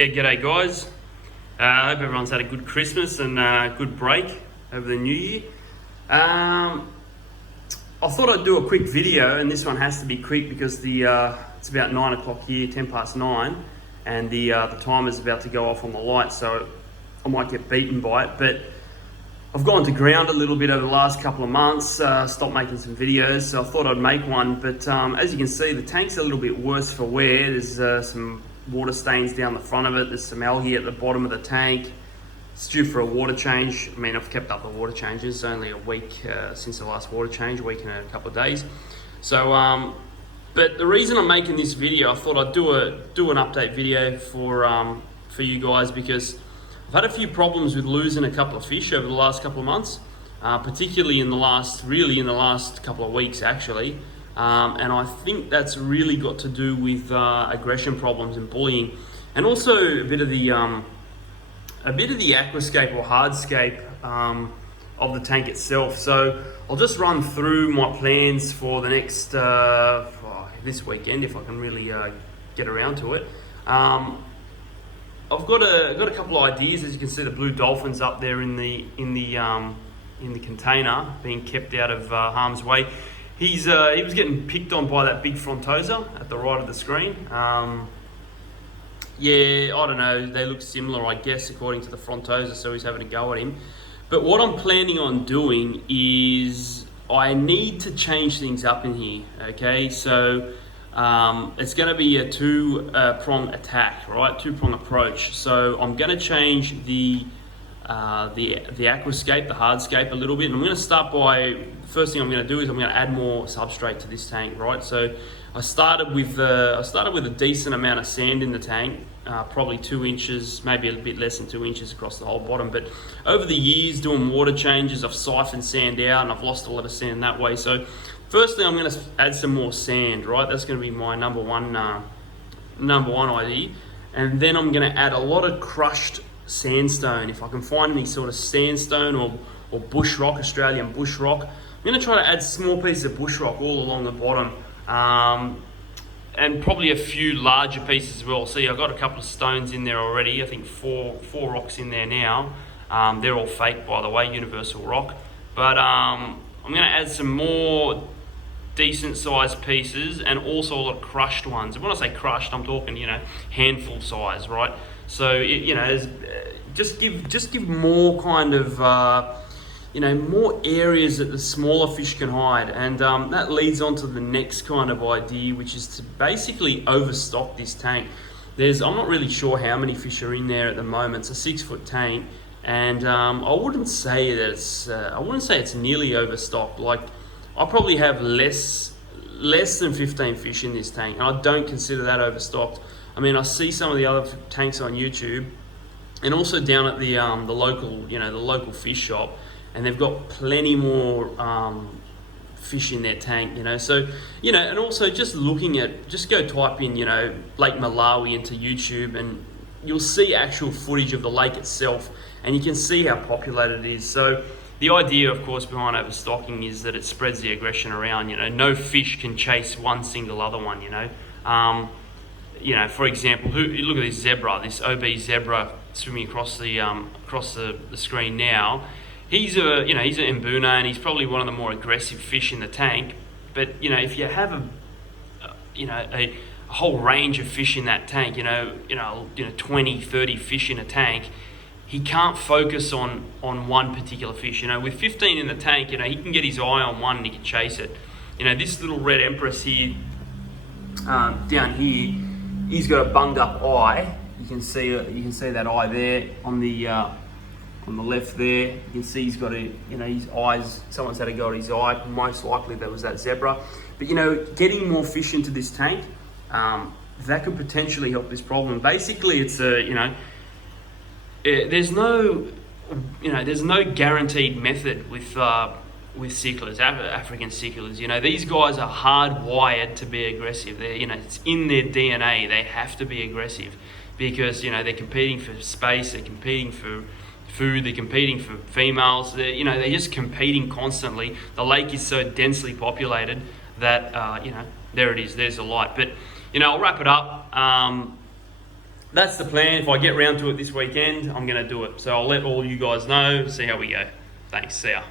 Yeah, g'day guys. I hope everyone's had a good Christmas and a good break over the new year. I thought I'd do a quick video, and this one has to be quick because it's about 9 o'clock here, 10 past 9, and the timer's about to go off on the light, so I might get beaten by it. But I've gone to ground a little bit over the last couple of months, stopped making some videos, so I thought I'd make one. But as you can see, the tank's a little bit worse for wear. There's some water stains down the front of it. There's some algae at the bottom of the tank. It's due for a water change. I mean, I've kept up the water changes. It's only a week since the last water change, a week and a couple of days. So, but the reason I'm making this video, I thought I'd do an update video for you guys, because I've had a few problems with losing a couple of fish over the last couple of months, particularly in the last couple of weeks actually. And I think that's really got to do with aggression problems and bullying, and also a bit of the aquascape or hardscape of the tank itself. So I'll just run through my plans for the next this weekend, if I can really get around to it. I've got a couple of ideas. As you can see, the blue dolphin's up there in the container, being kept out of harm's way. He was getting picked on by that big frontosa at the right of the screen. Yeah, I don't know, they look similar, I guess, according to the frontosa, so he's having a go at him. But what I'm planning on doing is I need to change things up in here, okay? So it's going to be a two-prong attack, right? Two-prong approach. So I'm going to change the aquascape, the hardscape a little bit. And I'm going to start by, first thing I'm going to do is I'm going to add more substrate to this tank, right? So I started with a decent amount of sand in the tank, probably 2 inches, maybe a bit less than 2 inches across the whole bottom. But over the years doing water changes, I've siphoned sand out and I've lost a lot of sand that way. So firstly, I'm going to add some more sand, right? That's going to be my number one idea. And then I'm going to add a lot of crushed sandstone. If I can find any sort of sandstone or bush rock, Australian bush rock, I'm going to try to add small pieces of bush rock all along the bottom, and probably a few larger pieces as well. See, I've got a couple of stones in there already. I think four rocks in there now. They're all fake, by the way, universal rock. But I'm going to add some more decent sized pieces, and also a lot of crushed ones. And when I say crushed, I'm talking, handful size, right? So just give more kind of more areas that the smaller fish can hide, and that leads on to the next kind of idea, which is to basically overstock this tank. I'm not really sure how many fish are in there at the moment. It's a 6-foot tank, and I wouldn't say it's nearly overstocked. Like, I probably have less than 15 fish in this tank, and I don't consider that overstocked. I mean, I see some of the other tanks on YouTube, and also down at the local fish shop, and they've got plenty more fish in their tank, So, and also just go type in, Lake Malawi into YouTube, and you'll see actual footage of the lake itself, and you can see how populated it is. So the idea, of course, behind overstocking is that it spreads the aggression around. No fish can chase one single other one. For example, look at this zebra, this OB zebra swimming across the screen now. He's an mbuna, and he's probably one of the more aggressive fish in the tank. But if you have a whole range of fish in that tank, 20, 30 fish in a tank, he can't focus on one particular fish. With 15 in the tank, he can get his eye on one and he can chase it. This little red empress here, down here, he's got a bunged up eye. You can see that eye there on the left there. You can see he's got his eyes. Someone's had a go at his eye. Most likely that was that zebra. But getting more fish into this tank, that could potentially help this problem. Basically, it's there's no guaranteed method with cichlids, African cichlids. These guys are hardwired to be aggressive. It's in their DNA. They have to be aggressive because they're competing for space. They're competing for food. They're competing for females. They're just competing constantly. The lake is so densely populated that there it is. There's the light. But I'll wrap it up. that's the plan. If I get round to it this weekend, I'm going to do it. So I'll let all you guys know, see how we go. Thanks, see ya.